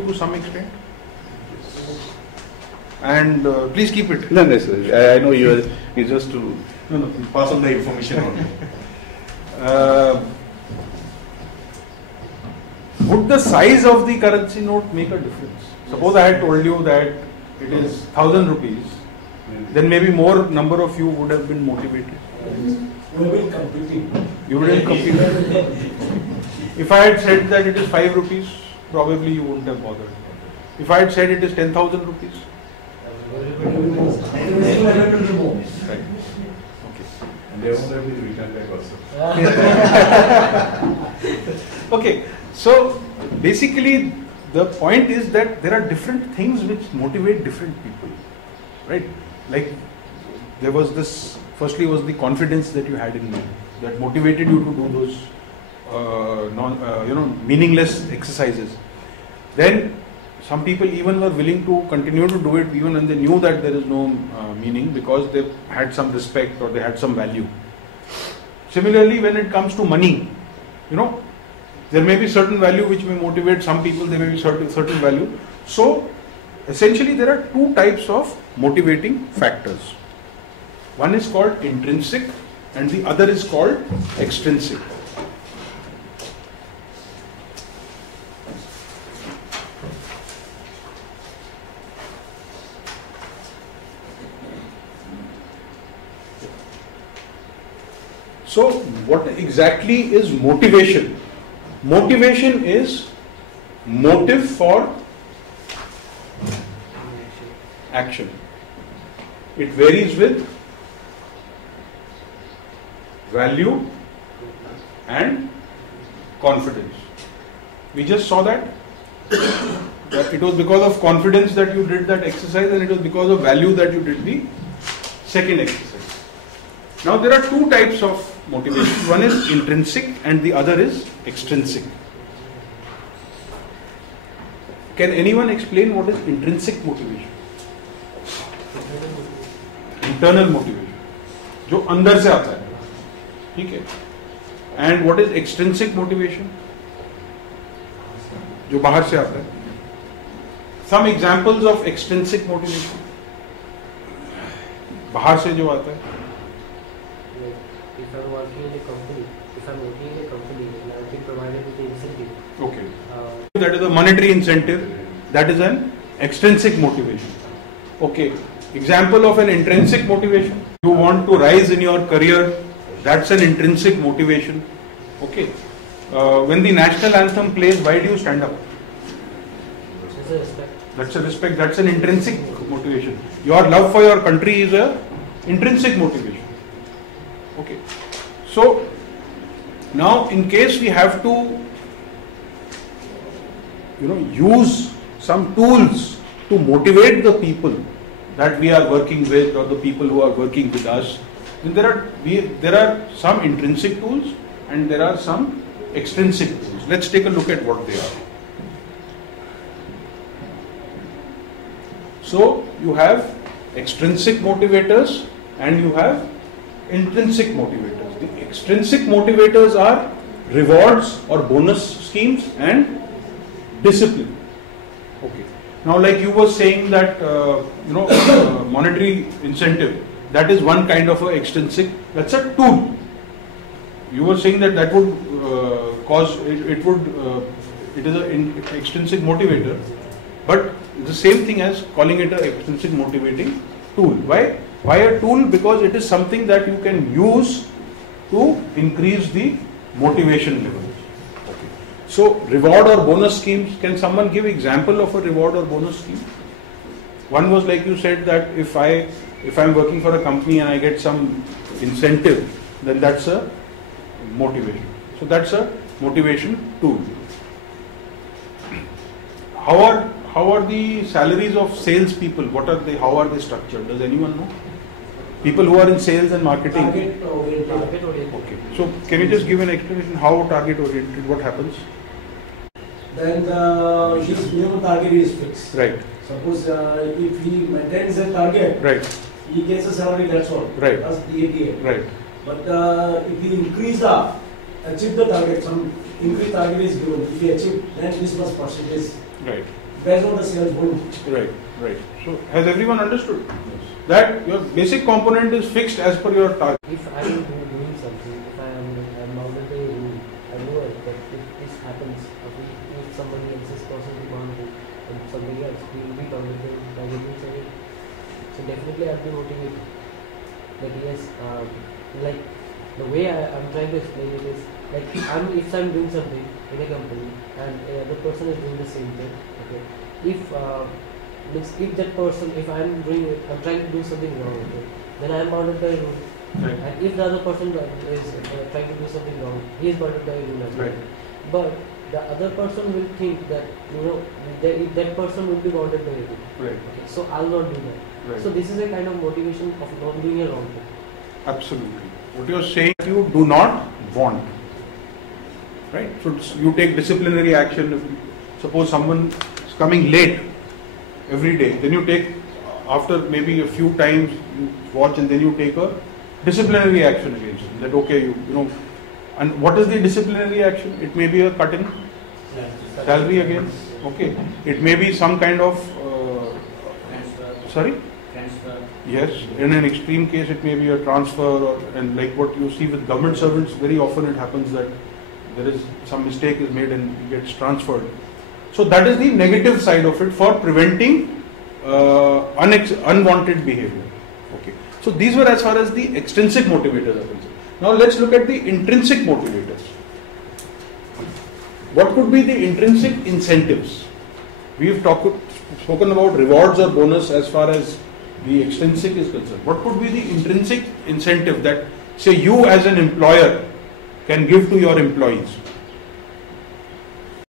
to some extent, and please keep it. No, sir. I know you just to pass on the information only. Would the size of the currency note make a difference? Suppose I had told you that it is 1,000 rupees, then maybe more number of you would have been motivated. You will competing. You wouldn't compete. If I had said that it is 5 rupees, probably you wouldn't have bothered. If I had said it is 10,000 rupees, Right. okay. and they won't have to return back also. Okay, so basically the point is that there are different things which motivate different people, right? Like there was this, firstly was the confidence that you had in me that motivated you to do those meaningless exercises. Then some people even were willing to continue to do it even when they knew that there is no meaning, because they had some respect or they had some value. Similarly, when it comes to money, there may be certain value which may motivate some people, there may be certain value. So essentially there are two types of motivating factors. One is called intrinsic and the other is called extrinsic. So what exactly is motivation? Motivation is motive for action. It varies with value and confidence. We just saw that it was because of confidence that you did that exercise, and it was because of value that you did the second exercise. Now there are two types of motivation. One is intrinsic and the other is extrinsic. Can anyone explain what is intrinsic motivation? Internal motivation, जो अंदर से आता है, ठीक है? And what is extrinsic motivation? जो बाहर से आता है. Some examples of extrinsic motivation. बाहर से जो आता है. If I'm working in a company, and I've been provided with the incentive. Okay. That is a monetary incentive. That is an extrinsic motivation. Okay. Example of an intrinsic motivation. You want to rise in your career. That's an intrinsic motivation. Okay. When the national anthem plays, why do you stand up? That's a respect. That's a respect. That's an intrinsic motivation. Your love for your country is a intrinsic motivation. Okay. So now in case we have to use some tools to motivate the people that we are working with or the people who are working with us, then there are some intrinsic tools and there are some extrinsic tools. Let's take a look at what they are. So you have extrinsic motivators and you have intrinsic motivators. The extrinsic motivators are rewards or bonus schemes and discipline. Okay. Now, like you were saying that monetary incentive, that is one kind of a extrinsic. That's a tool. You were saying that would cause it is an extrinsic motivator, but the same thing as calling it an extrinsic motivating tool. Why? Why a tool? Because it is something that you can use to increase the motivation level. Okay. So reward or bonus schemes, can someone give example of a reward or bonus scheme? One was like you said that if I'm working for a company and I get some incentive, then that's a motivation. So that's a motivation tool. How are the salaries of sales people? How are they structured? Does anyone know? People who are in sales and marketing. Target oriented. Okay. So can you just give an explanation how target oriented? What happens? Then his minimum target is fixed. Right. Suppose if he maintains a target, right, he gets a salary. That's all. Right. That's the ATA. Right. But if he achieve the target, some increased target is given. If he achieve, then this much percentage Right. based on the sales volume. Right, right. So has everyone understood that your basic component is fixed as per your target? If I am doing something, if I'm bounded by a rule, I know that if this happens, if somebody else is crossing the boundary and somebody else will be bounded by doing something, so definitely I'll be motivated. That yes, like the way I'm trying to explain it is like if I'm doing something in a company and another person is doing the same thing. Okay, if that person, if I'm trying to do something wrong, okay, then I'm bounded by a rule. Right. And if the other person is trying to do something wrong, he is bounded by a rule as well. Right. But the other person will think that that person will be bounded by a rule. Right. Okay, so I'll not do that. Right. So this is a kind of motivation of not doing a wrong thing. Absolutely. What you are saying, you do not want. Right? So you take disciplinary action. If suppose someone is coming late every day, then you take, after maybe a few times you watch and then you take a disciplinary action against him. That okay, you know. And what is the disciplinary action? It may be a cut in salary again. Okay. It may be some kind of sorry. Yes, in an extreme case it may be a transfer, and like what you see with government servants, very often it happens that there is some mistake is made and it gets transferred. So that is the negative side of it for preventing unwanted behavior. Okay. So these were as far as the extrinsic motivators are concerned. Now let's look at the intrinsic motivators. What could be the intrinsic incentives? We've spoken about rewards or bonus as far as the extrinsic is concerned. What could be the intrinsic incentive that, say, you as an employer can give to your employees?